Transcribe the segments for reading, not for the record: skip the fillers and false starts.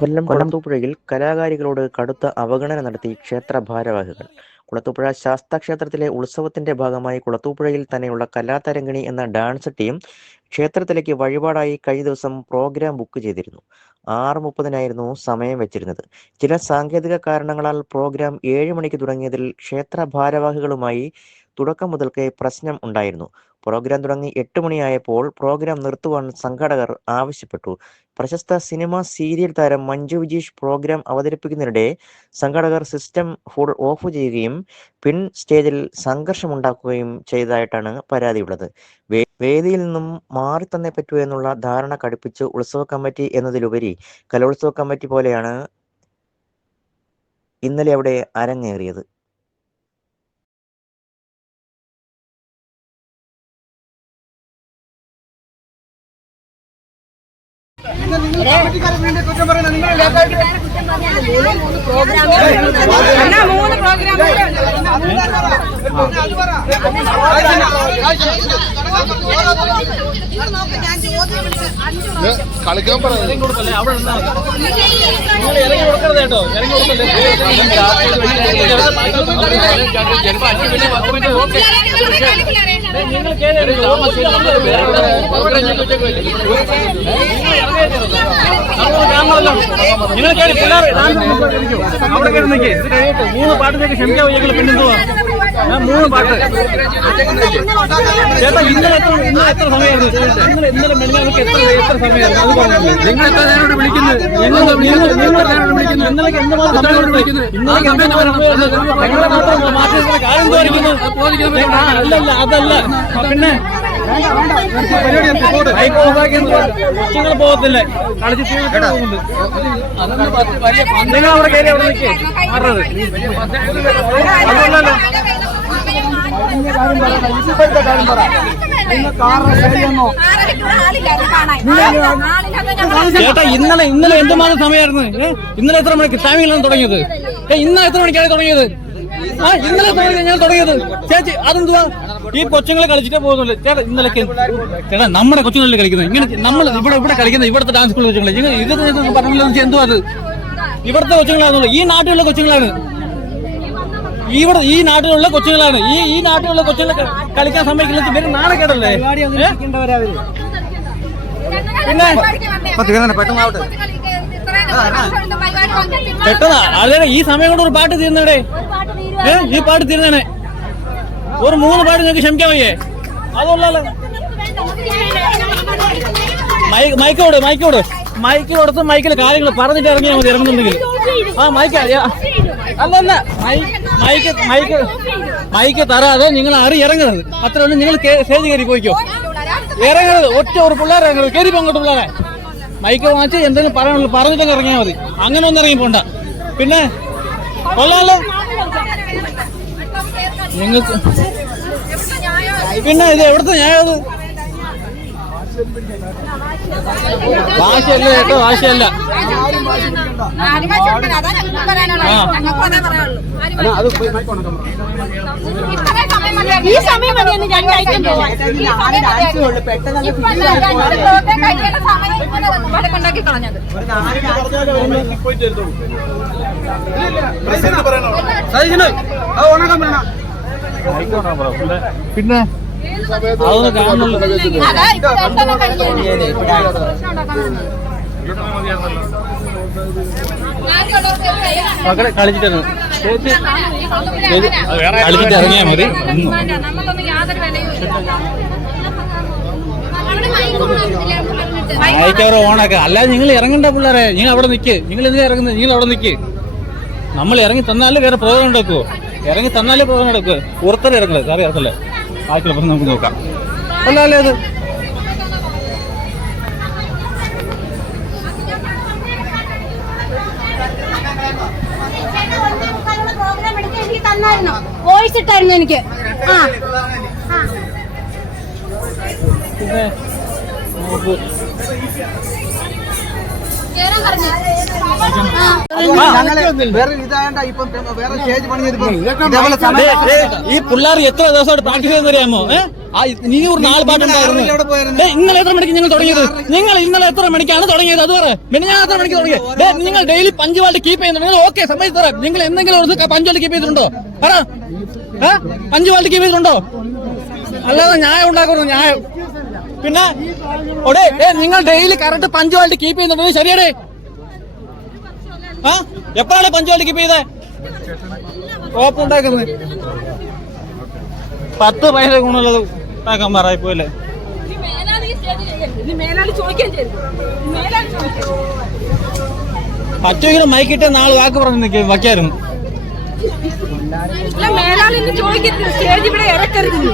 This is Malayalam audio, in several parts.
കൊല്ലം കുളത്തൂപ്പുഴയിൽ കലാകാരികളോട് കടുത്ത അവഗണന നടത്തി ക്ഷേത്ര ഭാരവാഹികൾ. കുളത്തൂപ്പുഴ ശാസ്താക്ഷേത്രത്തിലെ ഉത്സവത്തിന്റെ ഭാഗമായി കുളത്തൂപ്പുഴയിൽ തന്നെയുള്ള കലാതരംഗിണി എന്ന ഡാൻസ് ടീം ക്ഷേത്രത്തിലേക്ക് വഴിപാടായി കഴിഞ്ഞ ദിവസം പ്രോഗ്രാം ബുക്ക് ചെയ്തിരുന്നു. 6:30-നായിരുന്നു സമയം വെച്ചിരുന്നത്. ചില സാങ്കേതിക കാരണങ്ങളാൽ പ്രോഗ്രാം 7 മണിക്ക് തുടങ്ങിയതിൽ ക്ഷേത്ര ഭാരവാഹികളുമായി തുടക്കം മുതൽക്കേ പ്രശ്നം ഉണ്ടായിരുന്നു. പ്രോഗ്രാം തുടങ്ങി 8 മണിയായപ്പോൾ പ്രോഗ്രാം നിർത്തുവാൻ സംഘാടകർ ആവശ്യപ്പെട്ടു. പ്രശസ്ത സിനിമ സീരിയൽ താരം മഞ്ജു വിജീഷ് പ്രോഗ്രാം അവതരിപ്പിക്കുന്നതിനിടെ സംഘാടകർ സിസ്റ്റം ഫുൾ ഓഫ് ചെയ്യുകയും പിൻ സ്റ്റേജിൽ സംഘർഷമുണ്ടാക്കുകയും ചെയ്തതായിട്ടാണ് പരാതിയുള്ളത്. വേദിയിൽ നിന്നും മാറി തന്നെ പറ്റൂ എന്നുള്ള ധാരണ കടുപ്പിച്ച് ഉത്സവ കമ്മിറ്റി എന്നതിലുപരി കലോത്സവ കമ്മിറ്റി പോലെയാണ് ഇന്നലെ അവിടെ അരങ്ങേറിയത്. കളിക്കാൻ പറഞ്ഞു ഇറങ്ങി കൊടുക്കരുത് കേട്ടോ, ഇറങ്ങി നിങ്ങൾ കേറി പിള്ളേർ അവിടെ കയറി നിൽക്കേ. ഇത് കഴിയട്ടെ 3 പാട്ടിലേക്ക് ക്ഷമിക്കാൻ ഞങ്ങൾ പിന്നെന്തുവാ 3 പാട്ട് ചേട്ടാ. ഇന്നലെ എത്ര സമയമായിരുന്നു? ഇന്നലെ മെഡിനൊക്കെ എത്ര സമയമായിരുന്നു? അത് പറഞ്ഞു. നിങ്ങൾ എത്ര നേരോട് വിളിക്കുന്നത്? ഇന്നലേക്ക് എന്തുമാത്രം സമയം വിളിക്കുന്നത്? ഞങ്ങളെ മാത്രം മാറ്റി കാര്യം തോന്നിക്കുന്നു. അല്ലല്ല അതല്ല. പിന്നെ കൊച്ചുങ്ങൾ പോകത്തില്ല, കളിച്ച് പോകുന്നുണ്ട്. നിങ്ങൾ അവിടെ കയറി അവിടെ നിൽക്കേ മാറത്. അതല്ലല്ലോ ചേട്ടാ. ഇന്നലെ എന്തുമാത്രം സമയമായിരുന്നു? ഇന്നലെ എത്ര മണിക്ക് ടൈമിംഗിലാണ് തുടങ്ങിയത്? ഇന്നലെ എത്ര മണിക്കാണ് തുടങ്ങിയത്? ഇന്നലെ എത്ര മണിക്കാണ് ഞാൻ തുടങ്ങിയത്? ചേച്ചി അതെന്തുവാ ഈ കൊച്ചുങ്ങളെ കളിച്ചിട്ടേ പോകുന്നുള്ളൂ ചേട്ടാ. ഇന്നലെ ചേട്ടാ നമ്മുടെ കൊച്ചുങ്ങളിൽ കളിക്കുന്നത് ഇങ്ങനെ നമ്മൾ ഇവിടെ കളിക്കുന്നത് ഇവിടുത്തെ ഡാൻസ് സ്കൂളിൽ കൊച്ചുങ്ങളെ ഇത് പറഞ്ഞില്ല. എന്തോ അത് ഇവിടുത്തെ കൊച്ചുങ്ങളാണെന്നുള്ളൂ. ഈ നാട്ടിലുള്ള കൊച്ചുങ്ങളാണ്, ഈ നാട്ടിലുള്ള കൊച്ചുങ്ങളാണ്. ഈ നാട്ടിലുള്ള കൊച്ചുങ്ങളെ കളിക്കാൻ സമ്മതിക്കുന്നത് ഇവര് നാളെ കേട്ടല്ലേ? പിന്നെ പെട്ടെന്ന് അതെ ഈ സമയം കൊണ്ട് ഒരു പാട്ട് തീർന്നവിടെ. ഈ പാട്ട് തീർന്നേനെ. ഒരു 3 പാട്ട് നിങ്ങൾക്ക് ക്ഷമിക്കാൻ വയ്യേ? അതുള്ളല്ലോ. മൈക്ക് കൊടുത്ത് മൈക്കിൽ കാര്യങ്ങൾ പറഞ്ഞിട്ട് ഇറങ്ങിയാൽ മതി. ഇറങ്ങുന്നുണ്ടെങ്കിൽ അല്ലല്ല മൈക്ക് തരാതെ നിങ്ങൾ ഇറങ്ങരുത്. അത്രയുള്ളൂ. നിങ്ങൾ സ്റ്റേജ് കയറി പോയിക്കോ. ഇറങ്ങരുത്. ഒരു പിള്ളേരെ ഇറങ്ങരുത്. കയറി പോങ്ങോട്ട് പിള്ളേരെ. മൈക്ക് വാങ്ങിച്ച് എന്തെങ്കിലും പറയാനുള്ളൂ പറഞ്ഞിട്ടൊക്കെ ഇറങ്ങിയാൽ മതി. അങ്ങനെ ഒന്നും ഇറങ്ങി പോണ്ട. പിന്നെ കൊള്ളാലോ നിങ്ങൾക്ക്. പിന്നെ ഇത് എവിടുത്തെ ന്യായത്? വാശിയല്ല കേട്ടോ, വാശിയല്ല. ഈ സമയം പിന്നെ അതൊന്നും കാണുന്നില്ല. കളിച്ചിട്ടായിരുന്നു കളിച്ചിട്ട് ഇറങ്ങിയാൽ മതി. മൈക്കവർ ഓണാക്ക. അല്ലാതെ നിങ്ങൾ ഇറങ്ങണ്ട പിള്ളേരെ. നിങ്ങൾ അവിടെ നിൽക്ക്. നിങ്ങൾ എന്തിനാ ഇറങ്ങുന്നത്? നിങ്ങൾ അവിടെ നിൽക്ക്. നമ്മൾ ഇറങ്ങി തന്നാലേ വേറെ പ്രോഗ്രാം ഉണ്ടാക്കുവോ? ഇറങ്ങി തന്നാലേ പ്രോഗ്രാം നടക്കുവോ? പുറത്തല്ലേ ഇറങ്ങുന്നത്? സാറേ ഇറക്കല്ലേ? ബാക്കിയുള്ള പറഞ്ഞ് നമുക്ക് നോക്കാം. അല്ലേ അത് വോയിസ് ഇട്ടായിരുന്നു എനിക്ക്. പിന്നെ ഈ പിള്ളേർ എത്ര ദിവസമായിട്ട് പ്രാക്ടീസ് ചെയ്യുന്നറിയാമോ? ഇനിയൊരു നാല് പാട്ടുണ്ടായിരുന്നു. ഇന്നലെ എത്ര മണിക്ക് നിങ്ങൾ തുടങ്ങിയത്? നിങ്ങൾ ഇന്നലെ എത്ര മണിക്കാണ് തുടങ്ങിയത്? അത് പറ. പിന്നെ ഞാൻ എത്ര മണിക്ക് തുടങ്ങിയത്? നിങ്ങൾ ഡെയിലി പഞ്ചുവാലിറ്റി കീപ്പ് ചെയ്യുന്നുണ്ട്. ഓക്കെ, സമ്മതിച്ചു തരാം. നിങ്ങൾ എന്തെങ്കിലും ഒരു പഞ്ചുവാലിറ്റി കീപ്പ് ചെയ്തിട്ടുണ്ടോ? പറ. പഞ്ചുവാലിറ്റി കീപ്പ് ചെയ്തിട്ടുണ്ടോ? അല്ലാതെ ന്യായം ഉണ്ടാക്കുന്നു, ന്യായം. പിന്നെ നിങ്ങൾ ഡെയിലി കറക്റ്റ് പഞ്ചുവാലിറ്റി കീപ്പ് ചെയ്യുന്നുണ്ടോ? ശരിയടേ. എപ്പോഴാണ് പഞ്ചുവാലിറ്റി കീപ്പ് ചെയ്തേ? ഉണ്ടാക്കുന്നത് 10 പൈസ ഗുണമുള്ളത് ഉണ്ടാക്കാൻ പറയിപ്പോലെ. പറ്റുമെങ്കിലും മൈക്കിട്ട് നാളെ വാക്ക് പറഞ്ഞു വയ്ക്കായിരുന്നു.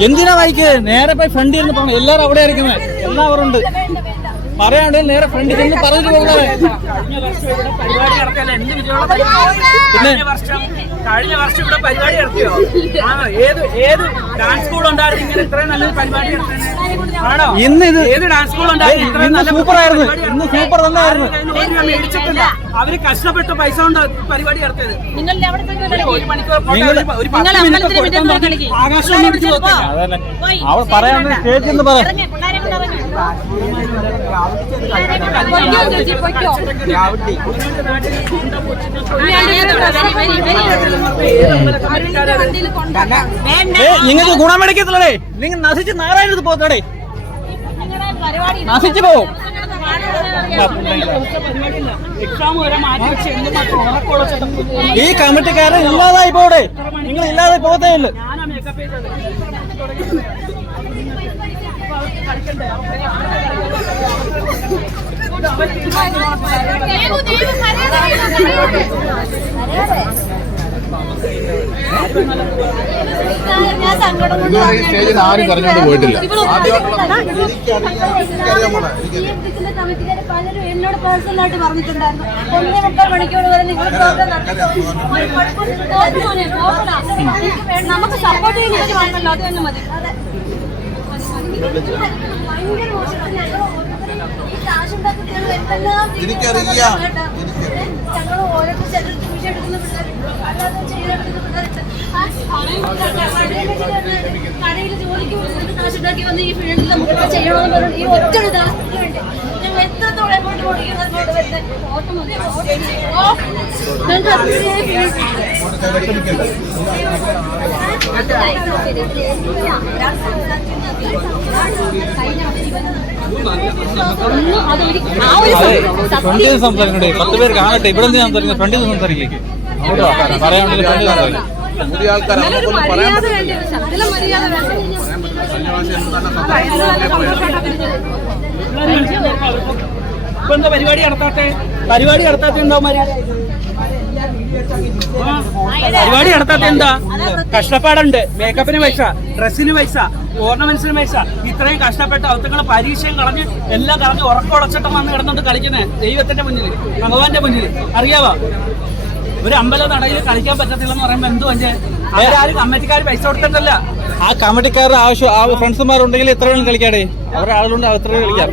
എന്തിനാ മൈക്ക്? നേരെ പോയി ഫ്രണ്ടിൽ നിന്ന് പോകണം. എല്ലാവരും അവിടെ ഇരിക്കുന്നത്, എല്ലാവരും ഉണ്ട്. പറയാണ്ട് നേരെ ഫ്രണ്ടിൽ നിന്ന് പറഞ്ഞിട്ട് പോകുന്നത്. കഴിഞ്ഞ വർഷം ഇവിടെ പരിപാടി നടത്തിയോ? ഏത് ഡാൻസ് സ്കൂൾ ഉണ്ടായിരുന്നു ഇങ്ങനെ ഇത്രയും നല്ലൊരു പരിപാടി ആണോ? ഇന്ന് ഏത് ഡാൻസ് സ്കൂൾ ഉണ്ടായിരുന്നു? സൂപ്പർ ആയിരുന്നു. ഇന്ന് സൂപ്പർ തന്നെയായിരുന്നു. മേടിച്ചിട്ടില്ല. അവര് കഷ്ടപ്പെട്ട് പൈസ കൊണ്ട് പരിപാടി നടത്തിയത്. ഒരു മണിക്കൂർ ആകാശം മേടിച്ചു നോക്കാം. അവൾ പറയാണ്ട് സ്റ്റേജിൽ നിന്ന് പറയാം. നിങ്ങൾക്ക് ഗുണം മേടിക്കത്തില്ലേ? നിങ്ങൾ നശിച്ച് നാരായണത്ത് പോകത്തടേ, നശിച്ചു പോവും. ഈ കമ്മിറ്റിക്കാരെ ഇല്ലാതായി പോടെ. നിങ്ങൾ ഇല്ലാതെ പോകത്തേ ഉള്ളു. സ്റ്റേജിൽ ആരും പറഞ്ഞോണ്ട് പോയിട്ടില്ല. കമ്മിറ്റിക്കാരെ പലരും എന്നോട് പേഴ്സണലായിട്ട് പറഞ്ഞിട്ടുണ്ടായിരുന്നു. 1.25 മണിക്കൂർ വരെ നിങ്ങൾ പ്രോഗ്രാം നമുക്ക് സപ്പോർട്ട് ചെയ്യാൻ വേണ്ടല്ലോ, അത് തന്നെ മതി. ഭയങ്കര മോശം. ഈ കാശുണ്ടാക്കി എനിക്കറിയാം. ഞങ്ങൾ ഓരോരുത്തർ ചെറുത്ത് വിഷയം എടുക്കുന്ന പിള്ളേർ, അല്ലാതെ ചെയ്തെടുക്കുന്ന പിള്ളേരുണ്ട്. കടയിൽ ജോലിക്ക് കൊടുത്തിട്ട് കാശുണ്ടാക്കി വന്ന് ഈ ഫീൽഡിൽ നമുക്ക് ചെയ്യണമെന്ന് പറഞ്ഞു. ഈ ഒറ്റ ഇതാർക്ക് വേണ്ടി ഞങ്ങൾ എത്രത്തോളം എമൗണ്ട് കൊടുക്കുന്നത് ഓട്ടം മതി. ഫ്രണ്ടിൽ സംസാരിക്കണ്ടേ? 10 പേര് കാണട്ടെ. ഇവിടെ നിന്ന് സംസാരിക്കുന്നത് ഫ്രണ്ടിൽ നിന്ന് സംസാരിക്കേ. പറയാനുണ്ടെങ്കിൽ ഫ്രണ്ടിൽ സംസാരിക്കും. പുതിയ ആൾക്കാർ ഇപ്പൊ എന്താ പരിപാടി നടത്താത്ത ഉണ്ടോ? പരിപാടി നടത്താത്ത എന്താ? കഷ്ടപ്പാടുണ്ട്. മേക്കപ്പിന് പൈസ, ഡ്രസ്സിന് പൈസ, ഓർണമെന്റ്സിന് പൈസ. ഇത്രയും കഷ്ടപ്പെട്ട അവത്തങ്ങളെ പരീക്ഷയും കളഞ്ഞ് എല്ലാം കളഞ്ഞ് ഉറക്കമുളച്ചിട്ട് വന്ന് കിടന്നിട്ട് കളിക്കുന്നത് ദൈവത്തിന്റെ മുന്നിൽ, ഭഗവാന്റെ മുന്നിൽ. അറിയാവോ? ഒരു അമ്പല നടയിൽ കളിക്കാൻ പറ്റത്തില്ലെന്ന് പറയുമ്പോ എന്തു പഞ്ചേ? വേറെ ആരും കമ്മിറ്റിക്കാർ പൈസ കൊടുത്തിട്ടല്ല. ആ കമ്മിറ്റിക്കാരുടെ ആവശ്യം ഫ്രണ്ട്സുമാരുണ്ടെങ്കിൽ എത്ര വേണം കളിക്കാടേ? അവരുടെ ആളുണ്ട്, എത്ര കളിക്കാം.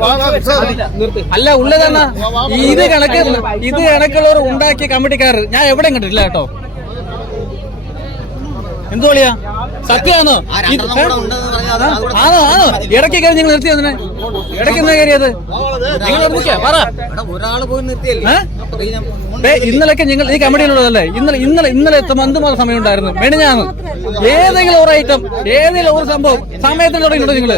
അല്ല ഉള്ളതെന്നാ ഇത് കണക്കുള്ളവർ ഉണ്ടാക്കിയ കമ്മിറ്റിക്കാർ ഞാൻ എവിടെയും കണ്ടിട്ടില്ല കേട്ടോ. എന്തു കളിയാ? സത്യമാണോ? ആണോ? ഇടയ്ക്ക് കയറി നിങ്ങൾ നിർത്തി അതിനെ? ഇടയ്ക്ക് എന്നാ കയറിയത്? നിങ്ങൾ പറ. ഇന്നലൊക്കെ നിങ്ങൾ ഈ കമ്മിറ്റിയിലുള്ളതല്ലേ? ഇന്നലെ എന്തുമാത്രം സമയം ഉണ്ടായിരുന്നു? മെനിഞ്ഞാന്ന് ഏതെങ്കിലും ഒരു ഐറ്റം, ഏതെങ്കിലും ഒരു സംഭവം സമയത്തിന് തുടങ്ങിയിട്ടുണ്ടോ നിങ്ങള്?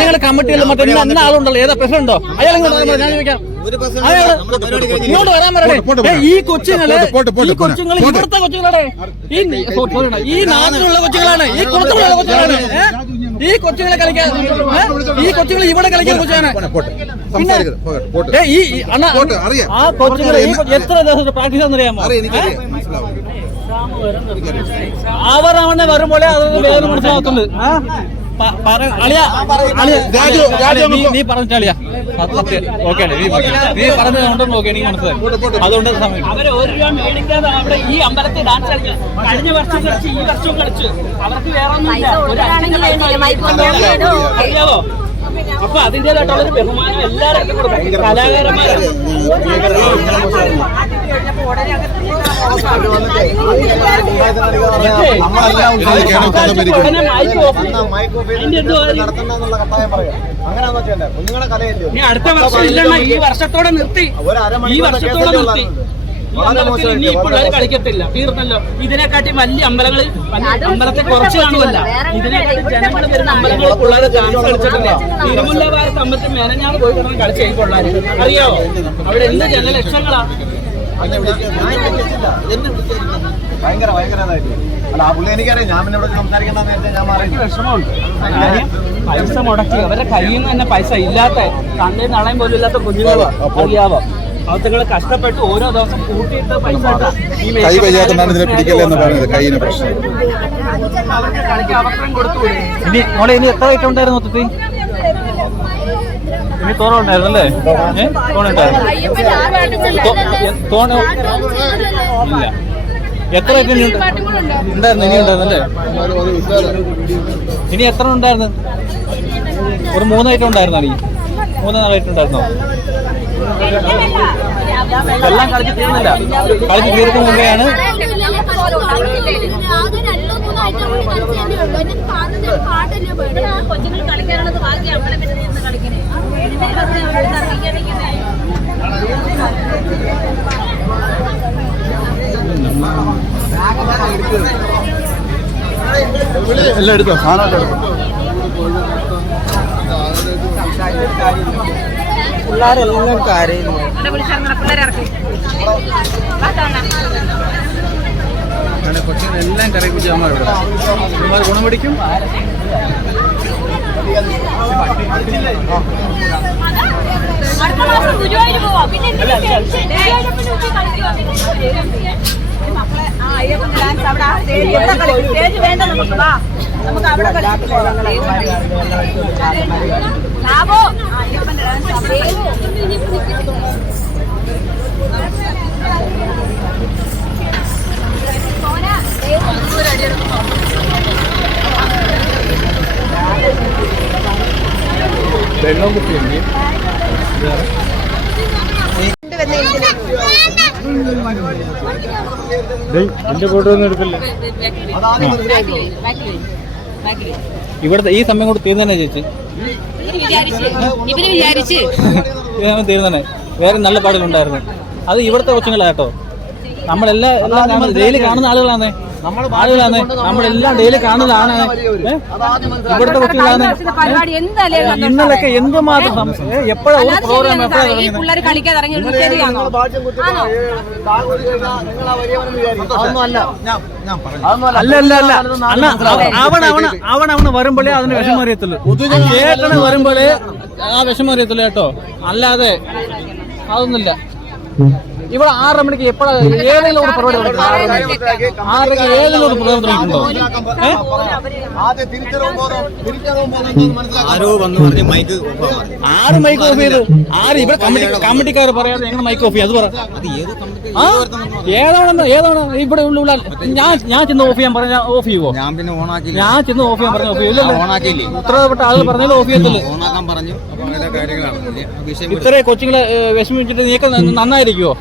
നിങ്ങൾ കമ്മിറ്റിയിൽ മറ്റേ അന്ന ആളുണ്ടല്ലോ, ഏതാ പ്രശ്നം ഉണ്ടോ? അയാൾ ഞാൻ ചോദിക്കാം. ഇങ്ങോട്ട് വരാൻ പറയണേ. ഈ കൊച്ചുങ്ങള് ഇവിടുത്തെ കൊച്ചുങ്ങളാണ്, ഈ നാട്ടിലുള്ള കൊച്ചുങ്ങളാണ്, ഈ കുളത്തിലുള്ള കൊച്ചുങ്ങളാണ്. ഈ കൊച്ചുങ്ങളെ കളിക്കാൻ, ഈ കൊച്ചുങ്ങൾ ഇവിടെ കളിക്കാൻ കൊച്ചാണ്. ആ കൊച്ചുങ്ങളെ എത്ര ദിവസത്തെ പ്രാക്ടീസ് ആണെന്നറിയാമോ? അവർ അവനെ വരുമ്പോഴേ അതൊന്ന് വേറെ മനസ്സിലാക്കുന്നത്. നീ പറഞ്ഞിട്ടാളിയാ ഓക്കെ, നീ പറഞ്ഞതുകൊണ്ടെന്ന് നോക്കി എനിക്ക് മനസ്സിലായി. അതുകൊണ്ട് സമയം അവര് 1 രൂപ മേടിക്കാതെ അവിടെ ഈ അമ്പലത്തിൽ ഡാൻസ് കളിക്കാം. കഴിഞ്ഞ വർഷം കളിച്ച് ഈ വർഷവും കളിച്ചു. അവർക്ക് വേറെ അറിയാവോ? അപ്പൊ അതിൻ്റെതായിട്ടുള്ളൊരു ബഹുമാനം എല്ലാവരും കലാകാരന്മാരും അടുത്ത വർഷം ഇല്ലെന്ന ഈ വർഷത്തോടെ നിർത്തി, ഈ വർഷത്തോടെ നിർത്തി. ഇനി ഈ പിള്ളേർ കളിക്കത്തില്ല, തീർന്നല്ലോ. ഇതിനെക്കാട്ടി വലിയ അമ്പലത്തെ കുറച്ച് കാണുമല്ല, ഇതിനെക്കാട്ടി ജനങ്ങൾ വരുന്ന അമ്പലങ്ങളിൽ പിള്ളേർ ഡാൻസ് കളിച്ചിട്ടില്ല. തിരുമുല്ല ഭാഗത്ത് അമ്പലത്തിൽ മെനഞ്ഞാണ് പോയി കിടന്ന് കളിച്ച് ഈ പിള്ളേർ, അറിയാവോ? അവിടെ എന്ത് ജനലക്ഷങ്ങളാ. ഭയങ്കര അല്ല, ആ പുള്ളി എനിക്കറിയാം. ഞാൻ പിന്നെ ഇവിടെ സംസാരിക്കേണ്ടെന്ന് ഞാൻ മാറി. വിഷമമുണ്ട്. പൈസ മുടക്കി അവരുടെ കയ്യിൽ നിന്ന് തന്നെ പൈസ ഇല്ലാത്ത, തന്തയും നാളെയും പോലും ഇല്ലാത്ത കുഞ്ഞുങ്ങൾ, അറിയാവോ? അവത്തുകൾ കഷ്ടപ്പെട്ട് ഓരോ ദിവസം കൂട്ടിയിട്ട് പൈസ കൈ വയ്യാത്തതാണ് ഇതിനെ പിടിക്കല്ലേ എന്ന് പറയുന്നത്. കൈയിന് പ്രശ്നം. അവർക്ക് കളിക്കാൻ അവസരം കൊടുത്തുകൂടെ? ഇനി എത്ര ഐറ്റം ഉണ്ടായിരുന്നു മൊത്തത്തിൽ? ഇനി തോണ ഉണ്ടായിരുന്നല്ലേ? തോണുണ്ടായിരുന്നു. തോണ ഇല്ല. എത്ര ഐറ്റം ഉണ്ടായിരുന്നു? ഇനി ഉണ്ടായിരുന്നല്ലേ? ഇനി എത്ര ഉണ്ടായിരുന്നു? ഒരു 3 ഐറ്റം ഉണ്ടായിരുന്നോ? നീ 3-4 ഐറ്റം ഉണ്ടായിരുന്നോ? എല്ലാം കളിച്ച് തീർന്നില്ല. കളിച്ച് തീർക്കും മുമ്പെയാണ് കൊച്ചുങ്ങൾ കളിക്കാനുള്ളത് ബാക്കി അമ്പലത്തിൽ നിന്ന് കളിക്കണേ. എല്ലാം എടുത്തോ, സാധനമൊക്കെ എടുത്തോ. പിള്ളേരെല്ലാം കരയുന്നു. കൊച്ചിനെല്ലാം കറിയിപ്പിച്ച് അമ്മ ഇവിടെ ഗുണം പിടിക്കും. അടുത്ത മാസം ഗുരുവായൂർ പോവാം. പിന്നെ മക്കളെ അയ്യപ്പൻ ഡാൻസ് അവിടെ സ്റ്റേജ് വേണ്ട നമുക്ക്. വാ, നമുക്ക് അവിടെ ലാഭോ അയ്യപ്പന്റെ ഡാൻസ് അവിടെ. വെള്ളം കുപ്പിയുണ്ട്. എന്റെ ഫോട്ടോ ഒന്നും എടുക്കല്ലേ. ഇവിടുത്തെ ഈ സമയം കൂടെ തീർന്നെ ചേച്ചി. തീർന്നെ. വേറെ നല്ല പാടുകളുണ്ടായിരുന്നു. അത് ഇവിടുത്തെ കൊച്ചുങ്ങളാട്ടോ. നമ്മളെല്ലാം ഡെയിലി കാണുന്ന ആളുകളാണ്. നമ്മളെല്ലാം ഡെയിലി കാണുന്നതാണ്. ഇവിടുത്തെ കൊച്ചുകളാണ്. ഇന്നലൊക്കെ എന്തുമാത്രം എപ്പോഴാ ഒരു പ്രോഗ്രാം അവണ് വരുമ്പോഴേ അതിന് വിഷമം അറിയത്തുള്ളൂ. ചേട്ടന് വരുമ്പോഴേ ആ വിഷമം അറിയത്തുള്ളൂ കേട്ടോ. അല്ലാതെ അതൊന്നുമില്ല. ഇവിടെ 6 മണിക്ക് എപ്പോഴാ ഏതെങ്കിലും ഒരു പരിപാടി തുടങ്ങിയിട്ടുണ്ടോ? 6 ഏതെങ്കിലും ഒരു പ്രോഗ്രാം തുടങ്ങിയിട്ടുണ്ടോ? ആര് മൈക്ക് ഓഫ് ചെയ്ത്? ആര് ഇവിടെ കമ്മിറ്റിക്കാർ പറയാതെ എങ്ങനെ മൈക്ക് ഓഫ് ചെയ്യും? അത് പറ. ഏതാണ് ഇവിടെ ഉള്ള ഞാൻ ചെന്ന് ഓഫ് ചെയ്യാൻ പറഞ്ഞാൽ ഓഫ് ചെയ്യുവോ? ഞാൻ ചെന്ന് ഓഫ് ചെയ്യാൻ പറഞ്ഞാൽ ഓഫ് ചെയ്യില്ലല്ലോ. ഉത്തരവാദപ്പെട്ട ആളുകൾ പറഞ്ഞാലും ഓഫ് ചെയ്യത്തില്ലേ? ഇത്രയും കൊച്ചുങ്ങളെ വിഷമിച്ചിട്ട് നീക്ക നന്നായിരിക്കുവോ?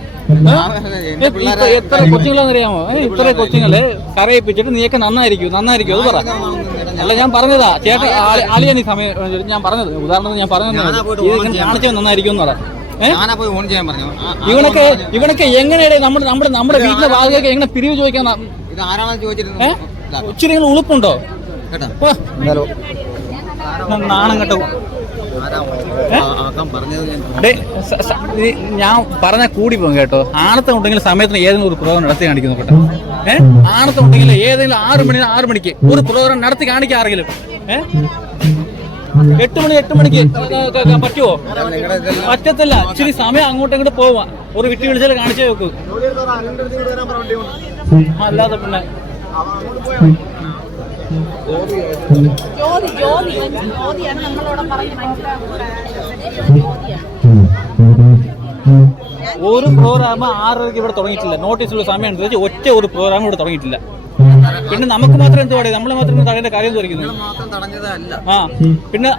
എത്ര കൊച്ചുങ്ങളെന്നറിയാമോ? ഇത്രയും കൊച്ചുങ്ങളെ കരയിപ്പിച്ചിട്ട് നീക്ക നന്നായിരിക്കും അത് പറ. അല്ല, ഞാൻ പറഞ്ഞതാ ചേട്ടാ, അളിയാണ് ഈ സമയം ഞാൻ പറഞ്ഞത്. ഉദാഹരണത്തിന് ഞാൻ പറഞ്ഞത് ഇത് കാണിച്ചാൽ നന്നായിരിക്കും എന്ന് പറ. ഇവനൊക്കെ എങ്ങനെയാണ് നമ്മുടെ വീട്ടിലെ വാതിലൊക്കെ എങ്ങനെ പിരിവ് ചോദിക്കാൻ? ഇച്ചിരി നിങ്ങൾ ഉളുപ്പുണ്ടോ? നാണം കേട്ടോ. ഞാൻ പറഞ്ഞ കൂടി പോകും കേട്ടോ. ആണത്തം ഉണ്ടെങ്കിൽ സമയത്തിന് ഏതെങ്കിലും ഒരു പ്രോഗ്രാം നടത്തി കാണിക്കുന്നു കേട്ടോ. ആണത്തം ഉണ്ടെങ്കിൽ ഏതെങ്കിലും 6 മണിക്ക് ഒരു പ്രോഗ്രാം നടത്തി കാണിക്കാറെങ്കിലും 8 മണിക്ക് പറ്റുമോ? പറ്റത്തില്ല. ഇച്ചിരി സമയം അങ്ങോട്ടും ഇങ്ങോട്ട് പോവാ. ഒരു വിട്ടി വിളിച്ചാൽ കാണിച്ചേ വെക്കൂ. അല്ലാതെ പിന്നെ ഒരു പ്രോഗ്രാം 6:30 ഇവിടെ തുടങ്ങിയിട്ടില്ല. നോട്ടീസുള്ള സമയം അനുസരിച്ച് ഒറ്റ ഒരു പ്രോഗ്രാം ഇവിടെ തുടങ്ങിയിട്ടില്ല. പിന്നെ നമുക്ക് മാത്രം എന്ത് പാടിയത്? നമ്മളെ മാത്രം തടയേണ്ട കാര്യം തോന്നിക്കുന്നു. പിന്നെ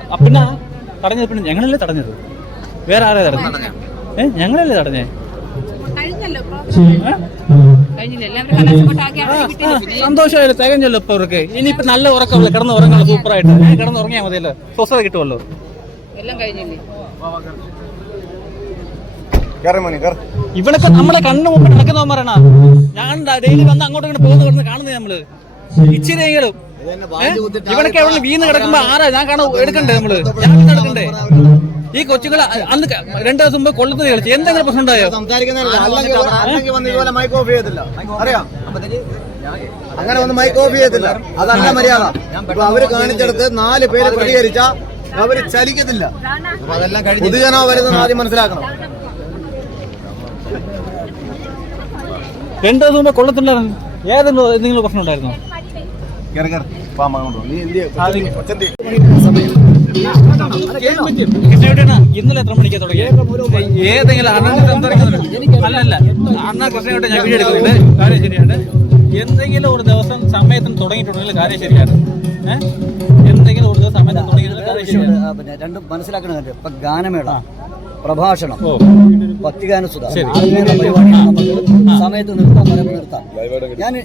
തടഞ്ഞത് പിന്നെ ഞങ്ങളല്ലേ തടഞ്ഞത്? വേറെ ആരാ തടഞ്ഞത്? ഞങ്ങളല്ലേ തടഞ്ഞേ? സന്തോഷമായില്ല, തികഞ്ഞല്ലോ ഇപ്പൊ അവർക്ക്. ഇനിയിപ്പോ നല്ല ഉറക്കമല്ലോ, കിടന്ന് ഉറങ്ങുള്ളൂ സൂപ്പറായിട്ട്. കിടന്ന് ഉറങ്ങിയാൽ മതിയല്ലോ, സ്വസ്ഥത കിട്ടുമല്ലോ. എല്ലാം കഴിഞ്ഞില്ലേ? ഇവിടൊക്കെ നമ്മളെ കണ്ണു മുമ്പ് നടക്കുന്നവന്മാരാണ്. ഞാൻ ഡെയിലി വന്ന് അങ്ങോട്ട് ഇങ്ങനെ പോകുന്ന കാണുന്നത് നമ്മള്. ഇച്ചിരിയെങ്കിലും ഇവിടൊക്കെ എവിടെ വീണ് കിടക്കുമ്പോ ആരാ ഞാൻ എടുക്കണ്ടേ നമ്മള്? ഞാൻ എടുക്കണ്ടേ? ഈ കൊച്ചുകൾ അന്ന് 2 ദിവസം മുമ്പ് കൊള്ളത്ത് കളിച്ചു. എന്തെങ്കിലും പ്രശ്നം ഉണ്ടായോ? അങ്ങനെ ഒന്ന് മൈക്ക് ഓഫ് ചെയ്യത്തില്ല, അതല്ല മര്യാദ. അവര് കാണിച്ചെടുത്ത് 4 പേര് പ്രതികരിച്ച അവര് ചലിക്കത്തില്ല. പൊതുജനോ വരുന്നത് ആദ്യം മനസ്സിലാക്കണം. 2 ദിവസം മുമ്പ് കൊള്ളത്തുണ്ടായിരുന്നു. എന്തെങ്കിലും പ്രശ്നം ഉണ്ടായിരുന്നോ? ഇന്നലെ എത്ര മണിക്കാ തുടങ്ങിയത്? ഏതെങ്കിലും അണ്ണൻ സംസാരിക്കുന്നുണ്ട്? അല്ലല്ല, അണ്ണ കൃഷ്ണയോട്ട് ഞാൻ വീഡിയോ എടുക്കുന്നുണ്ട്. കാര്യം ശരിയാണ്. എന്തെങ്കിലും ഒരു ദിവസം സമയത്തിന് തുടങ്ങിയിട്ടുണ്ടെങ്കിൽ കാര്യം ശരിയാണ്. എന്തെങ്കിലും ഒരു ദിവസം സമയത്തിന് തുടങ്ങിയിട്ടുണ്ടെങ്കിൽ കാര്യം ശരിയാണ്. രണ്ടും മനസ്സിലാക്കണം. ഇപ്പൊ ഗാനമേള, പ്രഭാഷണം, ഭക്തിഗാനസുധ നമുക്ക് സമയത്ത് നിർത്താൻ പറയുമ്പോൾ നിർത്താം.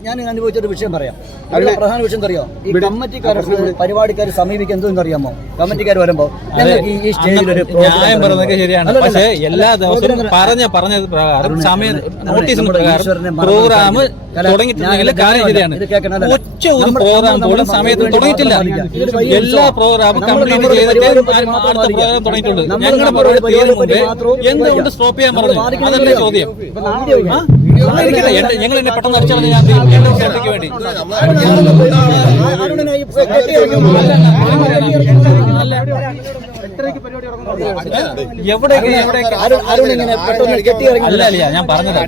ഞാൻ അനുഭവിച്ചൊരു വിഷയം പറയാം. അതിലെ പ്രധാന വിഷയം അറിയാം. ഈ കമ്മിറ്റിക്കാരുടെ പരിപാടിക്കാർ സമീപിക്കുക എന്തോന്ന് അറിയാമോ? കമ്മിറ്റിക്കാർ വരുമ്പോ ഞങ്ങൾക്ക് ഈ സ്റ്റേജിൽ ഒരു ന്യായം പറയുന്നതൊക്കെ ശരിയാണ്. പക്ഷേ എല്ലാ ദിവസവും പറഞ്ഞത് പ്രകാരം സമയം നോട്ടീസിന് പ്രകാരം പ്രോഗ്രാം തുടങ്ങിയിട്ടുണ്ടെങ്കിൽ കാര്യം ശരിയാണ്. ഒറ്റ ഒരു പ്രോഗ്രാം പോലും സമയത്ത് തുടങ്ങിയിട്ടില്ല. എല്ലാ പ്രോഗ്രാമും കംപ്ലീറ്റ് ചെയ്തിട്ട് അടുത്ത പ്രോഗ്രാം തുടങ്ങിയിട്ടുണ്ട്. ഞങ്ങളുടെ പരിപാടി തീരുന്ന മുമ്പേ എന്തുകൊണ്ട് സ്റ്റോപ്പ് ചെയ്യാൻ പറഞ്ഞു? അതല്ലേ ചോദ്യം. ഞങ്ങൾ എന്നെ പെട്ടെന്ന് അടിച്ചാൽ ഞാൻ എന്റെ സേഫ്റ്റിക്ക് വേണ്ടി അല്ല അല്ല ഞാൻ പറഞ്ഞത്